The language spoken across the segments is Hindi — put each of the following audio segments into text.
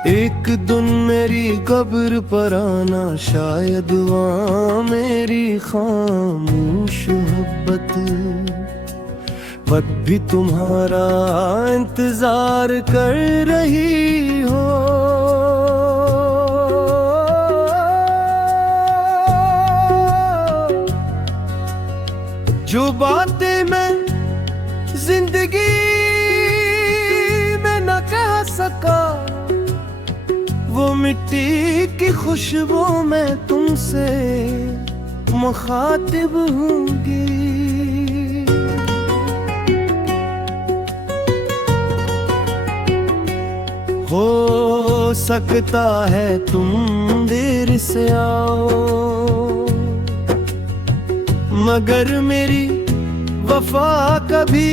एक दिन मेरी कब्र पर आना, शायद वहाँ मेरी खामोश मोहब्बत भी तुम्हारा इंतजार कर रही हो। जो बातें मैं जिंदगी में न कह सका, वो मिट्टी की खुशबू में तुमसे मुखातिब होंगी। हो सकता है तुम देर से आओ, मगर मेरी वफा कभी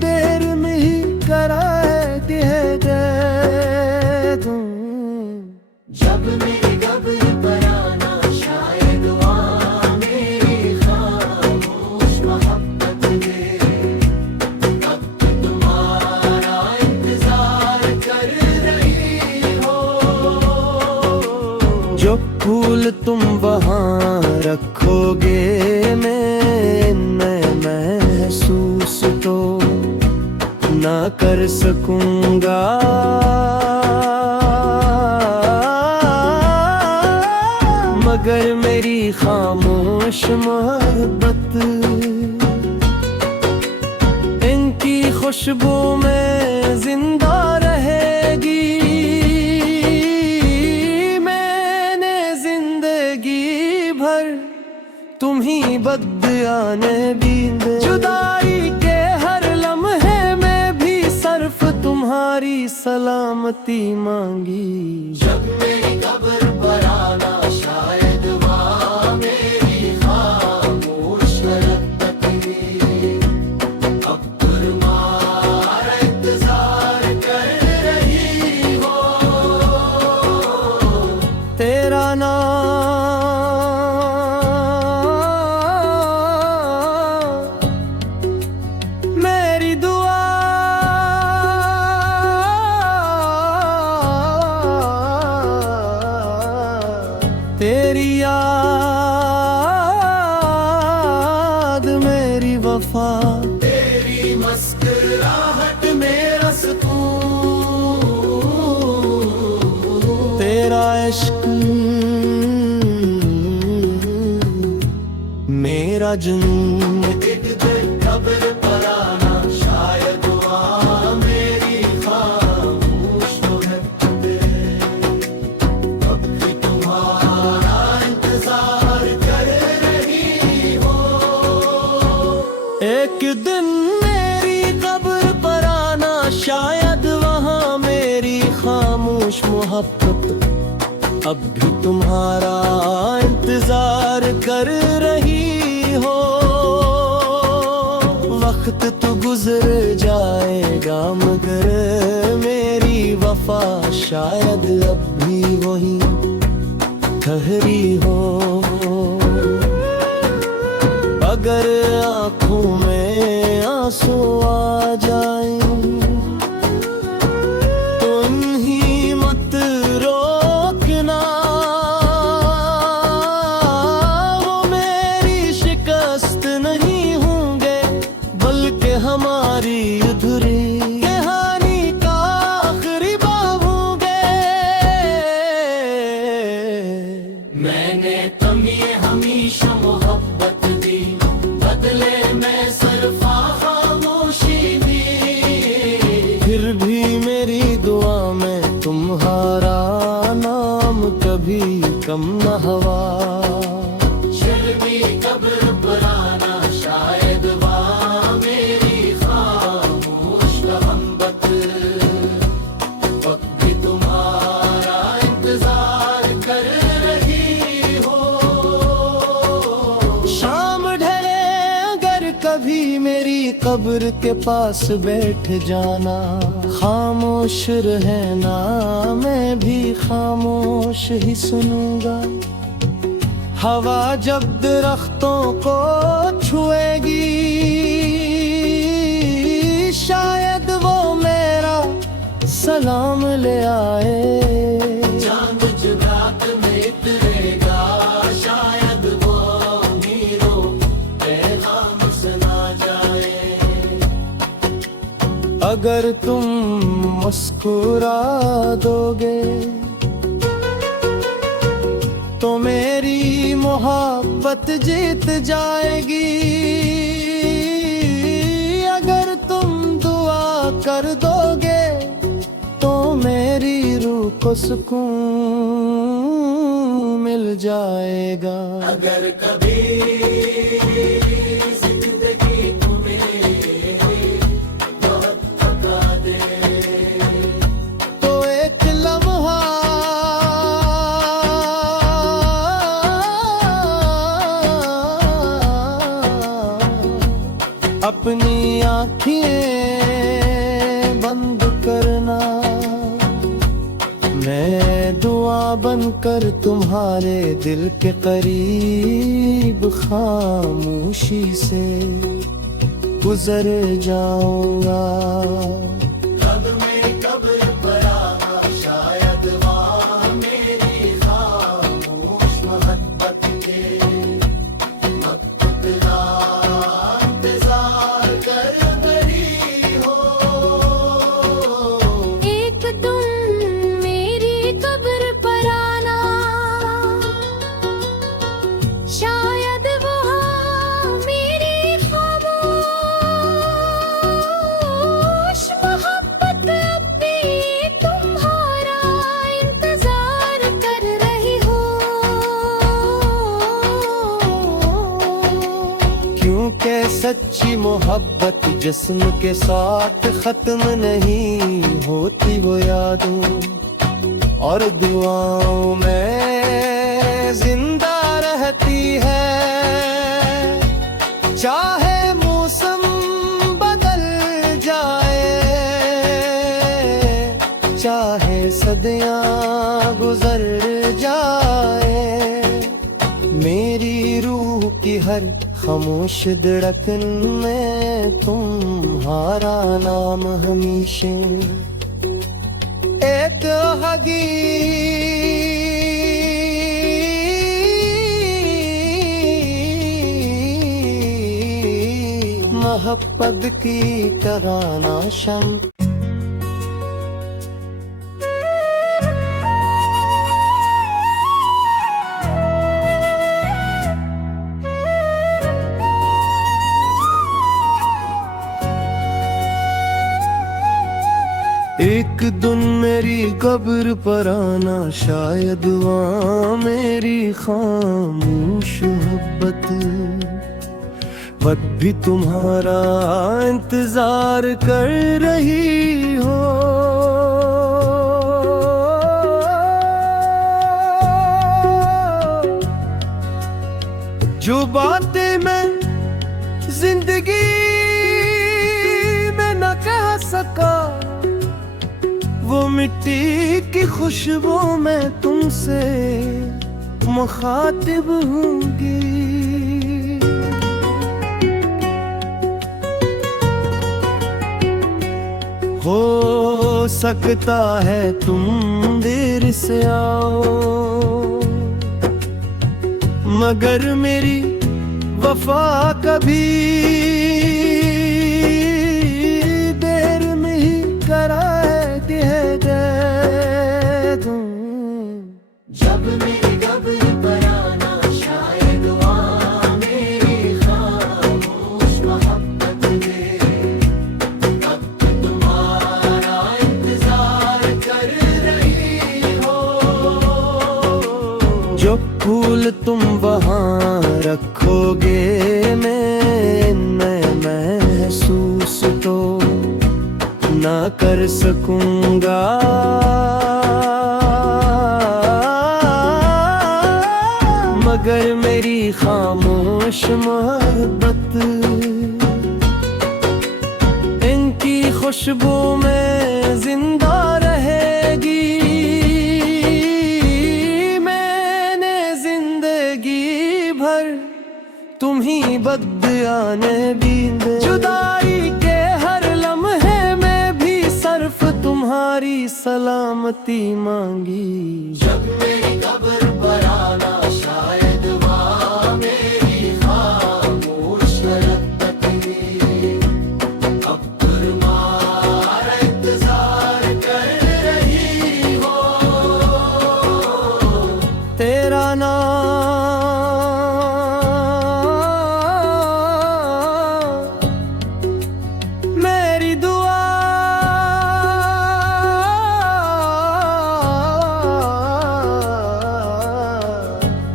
देर में ही कराती है। जब मेरी कब्र पर आना, शायद वहाँ मेरी खामोश मोहब्बत है, अब तुम्हारा इंतजार कर रही हो। जो फूल तुम वहाँ रखोगे, मैं महसूस तो ना कर सकूंगा, मगर मेरी खामोश मोहब्बत इनकी खुशबू में जिंदा रहेगी। मैंने जिंदगी भर तुम ही बद आने दी, जुदाई के हर लम्हे में भी सिर्फ तुम्हारी सलामती मांगी। जब मेरी कब्र पर आना, शायद वहाँ मेरी खामोश मोहब्बत है, अब तुम्हारा इंतजार कर रही हो। तेरा नाम मेरी दुआ, तेरी याद मेरी वफा, तेरी मुस्कुराहट मेरा सुकून, तेरा इश्क मेरा जुनून। एक दिन कब्र पर आना, शायद वहाँ मेरी खामोश मोहब्बत है, अब भी तुम्हारा इंतजार कर रही हो। एक दिन मेरी कब्र पर आना, शायद वहाँ मेरी खामोश मोहब्बत अब भी तुम्हारा इंतजार कर रही हो। वक्त तो गुजर जाएगा, मगर मेरी वफा शायद अब भी वही ठहरी हो। अगर आँखों में आंसू आ जाए तो इन्हीं मत रोकना, वो मेरी शिकस्त नहीं होंगे, बल्कि हमारी अधूरी कहानी का आखिरी बाब होंगे। मैंने तुम्हें हमेशा मोहब्बत दी, बदले में सिर्फ खामोशी दी, फिर भी मेरी दुआ में तुम्हारा नाम कभी कम न हवा। शर्मी कब्र पर आना, शायद वहाँ मेरी खामोश मोहब्बत, अब भी तुम्हारा इंतजार कर रही हो। शाम ढले अगर कभी मेरी कब्र के पास बैठ जाना, खामोश रहना, मैं भी खामोश ही सुनूंगा। हवा जब दरख्तों को छुएगी, शायद वो मेरा ले आए। चांद जो रात में उतरेगा, शायद वो मीरों पैगाम सुना जाए। अगर तुम मुस्कुरा दोगे तो मेरी मोहब्बत जीत जाएगी। अगर तुम दुआ कर दोगे तो मेरी रूह को सुकून मिल जाएगा। अगर कभी जिंदगी तुम्हें बहुत थका दे, तो एक लम्हा अपनी आँखें बंद करना, मैं दुआ बनकर तुम्हारे दिल के करीब खामोशी से गुजर जाऊंगा। कब मेरी कब्र पर आना, शायद वहाँ मेरी खामोश मोहब्बत के मकतूब का इंतजार कर रही हो। एक तुम मेरी कब्र पर आना, शायद वहाँ मेरी खामोश मोहब्बत अब भी तुम्हारा इंतजार कर रही हो। क्योंकि सच्ची मोहब्बत जिस्म के साथ खत्म नहीं होती, वो यादों और दुआओं में जिंदा रहती है। चाहे मौसम बदल जाए, चाहे सदियां गुजर जाए, मेरी रूह की हर खामोश धड़कन में तुम्हारा नाम हमेशा एक मोहब्बत की तराना शम। एक दिन मेरी कब्र पर आना, शायद वहाँ मेरी खामोश मोहब्बत भी तुम्हारा इंतजार कर रही हो। जो बातें मैं जिंदगी में न कह सका, वो मिट्टी की खुशबू में तुमसे मुखातिब होंगी। हो सकता है तुम देर से आओ, मगर मेरी वफा कभी देर में ही कराए दे दूं। जब मेरी कब्र पर आना, शायद वहाँ मेरी खामोश मोहब्बत के वक्त तुम्हारा इंतजार कर रही हो। जो फूल तुम वहाँ रखोगे, मैं महसूस तो ना कर सकूंगा, मगर मेरी खामोश मोहब्बत इनकी खुशबू में जिंदा रहेगी। मैंने जिंदगी भर तुम ही बद आने दी, जुदाई के हर लम्हे में भी सर्फ तुम्हारा तुम्हारी सलामती मांगी। जब मेरी कब्र पर आना शायद वहाँ मेरी खामोश हरकत अब तुम्हारा इंतजार कर रही हो। तेरा नाम मेरी दुआ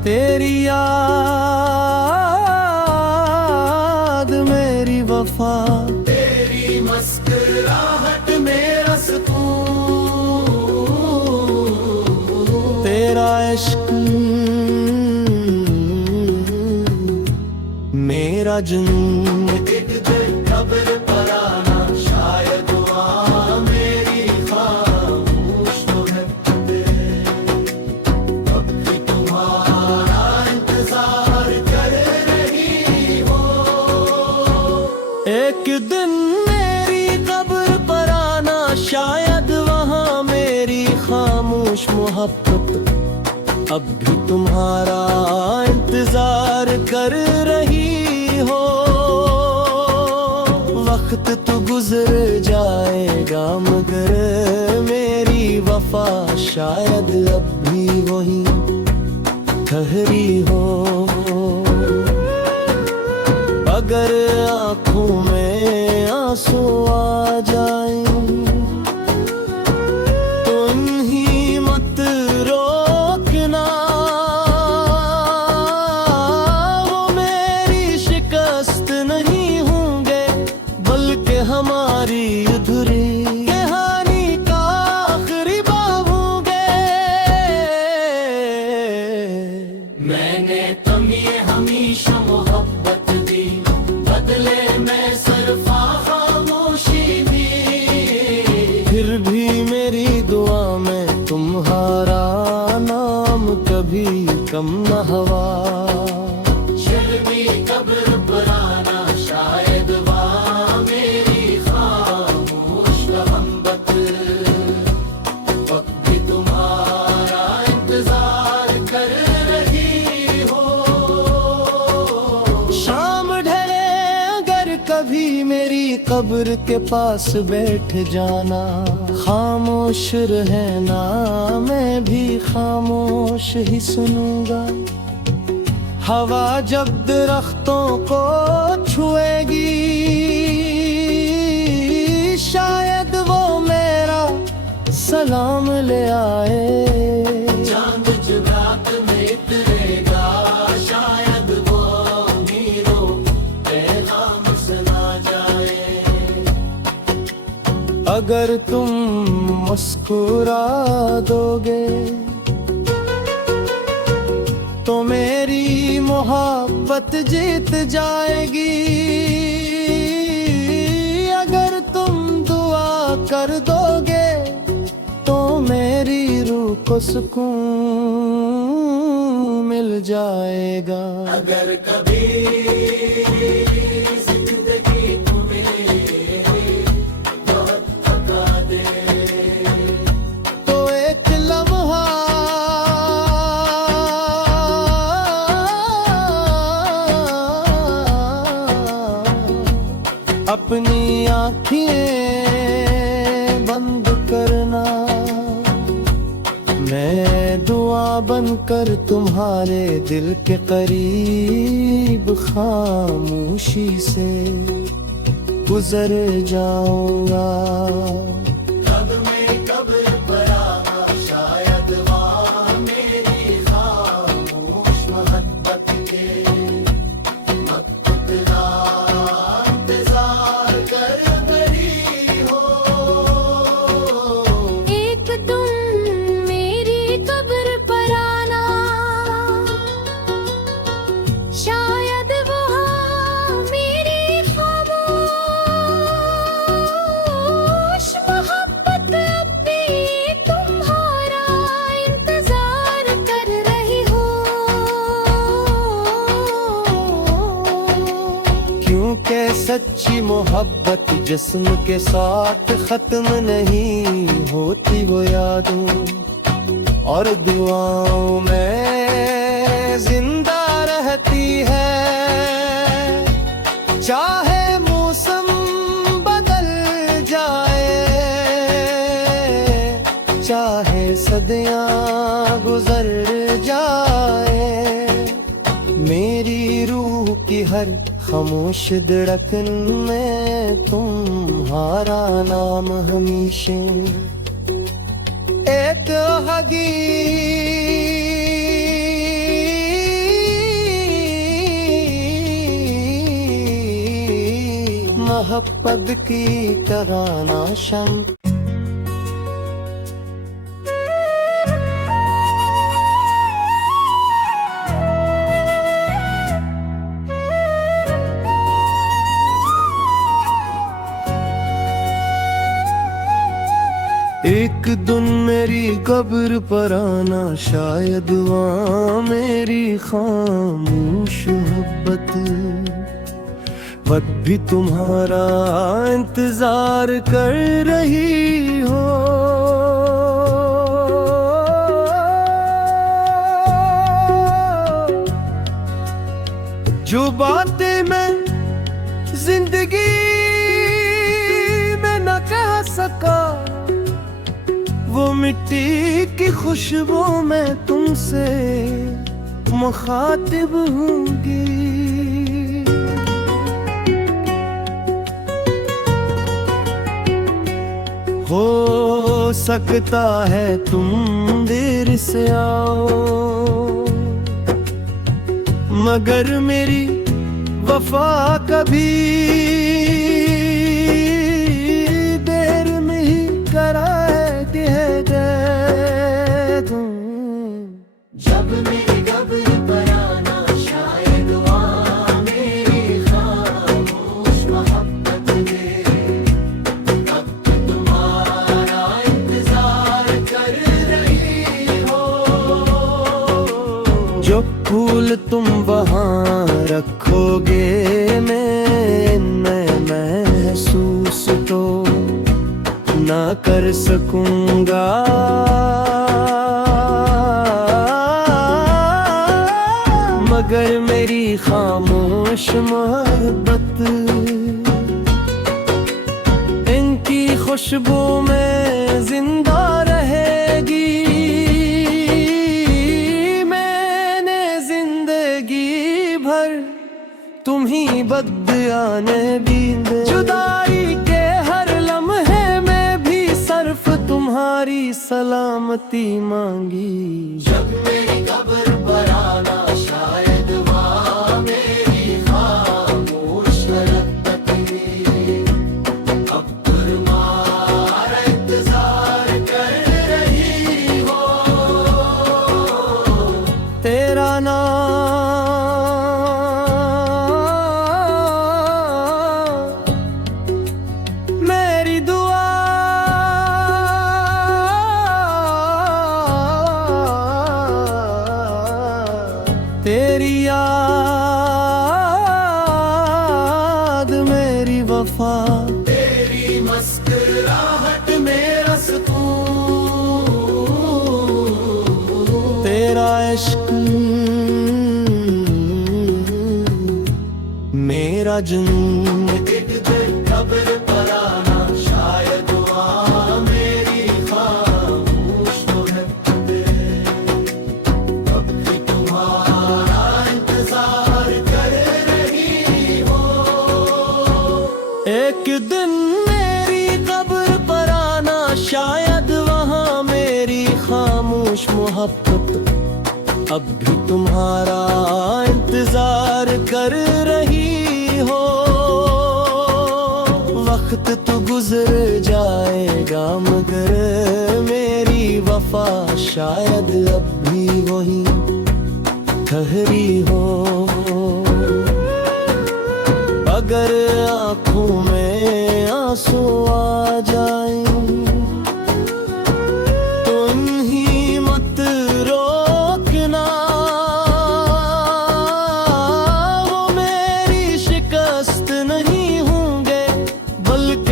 तेरी याद मेरी वफा, तेरी मुस्कुराहट मेरा सुकून, तेरा इश्क मेरा जुनून। एक दिन कब्र पर आना शायद वहाँ मेरी खामोश मोहब्बत अब भी तुम्हारा इंतजार कर रही हो। एक दिन मेरी कब्र पर आना शायद वहाँ मेरी खामोश मोहब्बत अब भी तुम्हारा इंतजार कर रही हो। वक्त तो गुजर जाएगा मगर मेरी वफा शायद अब भी वही ठहरी हो। अगर आंखों में आंसू आ जाए तो इन्हीं मत रोकना, वो मेरी शिकस्त नहीं होंगे बल्कि हमारी अधूरी कहानी का आखिरी बाब होंगे। मैंने तुम्हें हमेशा मोहब्बत दी, बदले में सिर्फ खामोशी दी। फिर भी मेरी दुआ में तुम्हारा नाम कभी कम न हवा। शर्मी कब्र पर आना शायद वहाँ मेरी खामोश मोहब्बत अब भी तुम्हारा इंतजार कर रही हो। शाम ढले अगर कभी मेरी कब्र के पास बैठ जाना, खामोश रहना मैं भी खामोश ही सुनूंगा। हवा जब दरख्तों को छुएगी शायद वो मेरा सलाम ले आए। चांद जब रात में उतरेगा शायद वो मीरों पैगाम सुना जाए। अगर तुम मुस्कुरा दोगे तो मेरी मोहब्बत जीत जाएगी। अगर तुम दुआ कर दोगे तो मेरी रूह को सुकून मिल जाएगा। अगर कभी जिंदगी तुम्हें बहुत थका दे तो एक लम्हा अपनी आँखें बंद करना, मैं दुआ बनकर तुम्हारे दिल के करीब खामोशी से गुजर जाऊंगा। कब मेरी कब्र पर आना शायद वहाँ मेरी खामोश मोहब्बत के इतना इंतजार कर रही हो। एक तुम मेरी कब्र पर आना शायद वहाँ मेरी खामोश जिस्म के साथ खत्म नहीं होती वो यादों और दुआओं में जिंदा रहती है। चाहे मौसम बदल जाए, चाहे सदियां गुजर जाए, मेरी रूह की हर खामोश धड़कन में तुम्हारा नाम हमेशा एक मोहब्बत की तराना शम। एक दिन मेरी कब्र पर आना, शायद वहाँ मेरी खामोश मोहब्बत भी तुम्हारा इंतजार कर रही हो। जो बातें मैं जिंदगी में न कह सका, वो मिट्टी की खुशबू में तुमसे मुखातिब होंगी। हो सकता है तुम देर से आओ, मगर मेरी वफा कभी देर में ही कराती है। जब मेरी कब्र पर आना, शायद वहाँ मेरी खामोश मोहब्बत दे, अब तुम्हारा इंतजार कर रही हो। जो फूल तुम वहाँ रखोगे, मैं महसूस तो ना कर सकूंगा, मगर मेरी खामोश मोहब्बत इनकी खुशबू में जिंदा रहेगी। मैंने जिंदगी भर तुम ही बदआने दी, जुदाई के हर लम्हे में भी सिर्फ तुम्हारी सलामती मांगी। जब मेरी कब्र पर आना, शायद वहाँ मेरी खामोश मोहब्बत दे, अब तुम्हारा इंतजार कर रही हो। तेरा नाम मेरी दुआ, तेरी याद मेरी वफा, तेरी मुस्कुराहट मेरा सुकून, तेरा इश्क मेरा जुनून। एक दिन कब्र पर आना, शायद वहाँ मेरी खामोश मोहब्बत दे, अब भी तुम्हारा इंतजार कर रही हो। एक दिन मेरी कब्र पर आना, शायद वहाँ मेरी खामोश मोहब्बत अब भी तुम्हारा इंतजार कर रही हो। वक्त तो गुजर जाएगा, मगर मेरी वफा शायद अब भी वही ठहरी हो। अगर आँखों में आंसू आ जाए, तो इन्हीं मत रोकना, वो मेरी शिकस्त नहीं होंगे, बल्कि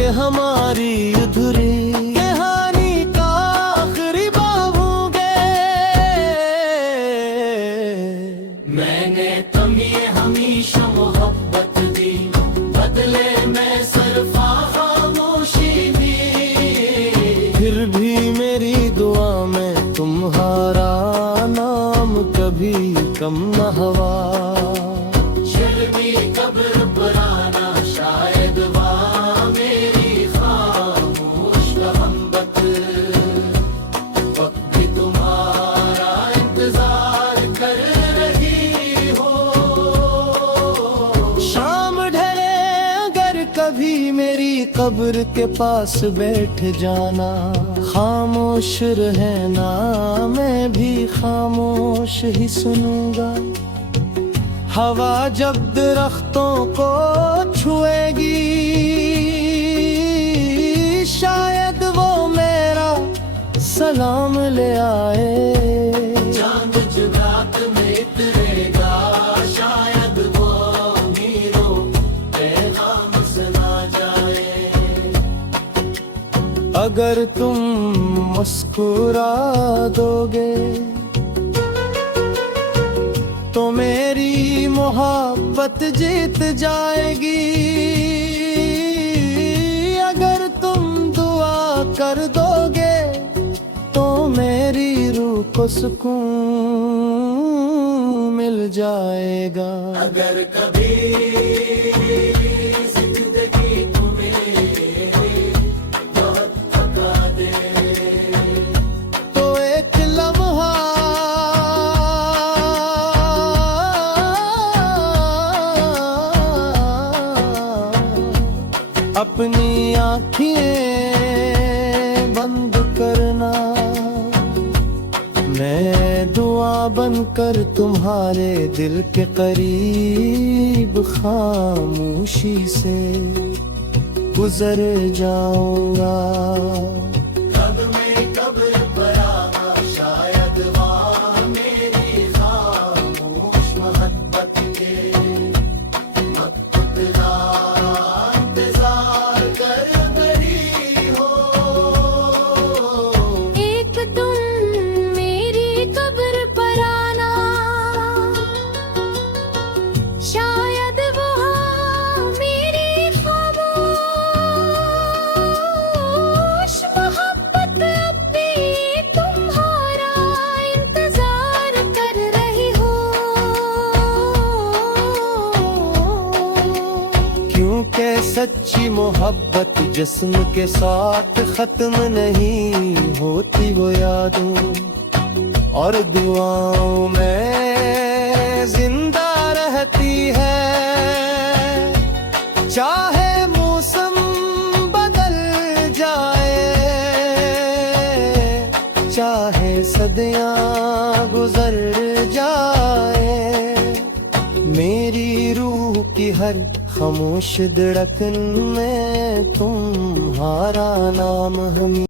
कम न हवा। शर्मी कब्र पर आना शायद वहाँ मेरी खामोश मोहब्बत, वक्त भी तुम्हारा इंतजार कर रही हो। शाम ढले अगर कभी मेरी कब्र के पास बैठ जाना, खामोश रहना मैं भी खामोश ही सुनूंगा। हवा जब दरख्तों को छुएगी, शायद वो मेरा सलाम ले आए। चांद जुगात में उतरेगा, शायद वो मीरों पैगाम सुना जाए। अगर तुम मुस्कुरा दोगे तो मेरी मोहब्बत जीत जाएगी। अगर तुम दुआ कर दोगे तो मेरी रूह को सुकून मिल जाएगा। अगर कभी जिंदगी तुम्हें बहुत थका दे, तो एक लम्हा अपनी आँखें बंद करना, मैं दुआ बनकर तुम्हारे दिल के करीब खामोशी से गुजर जाऊंगा। कब में कब्र पर आना शायद वहाँ मेरी खामोश मोहब्बत के इंतजार कर रही हो। एक तुम मेरी कब्र पर आना, शायद वहाँ मेरी खामोश मोहब्बत अब भी तुम्हारा इंतजार कर रही हो। क्योंकि सच्ची मोहब्बत जिस्म के साथ खत्म नहीं होती, वो यादों और दुआओं में जिंदा रहती है। चाहे मौसम बदल जाए, चाहे सदियां गुजर जाए, मेरी रूह की हर खामोश धड़कन में तुम्हारा नाम हम